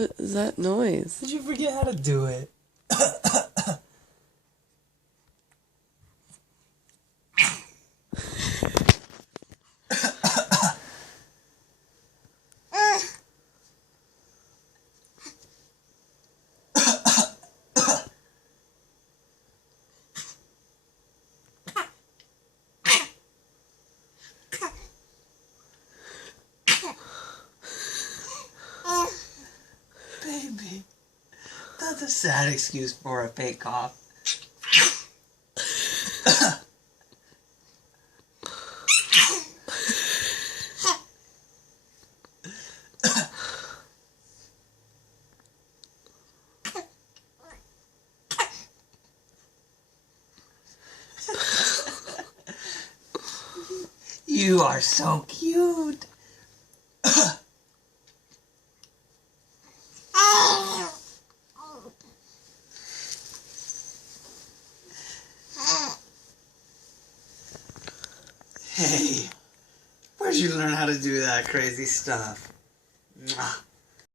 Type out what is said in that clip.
What is that noise? Did you forget how to do it? Baby, that's a sad excuse for a fake cough. You are so cute. Hey, where'd you learn how to do that crazy stuff? Mwah.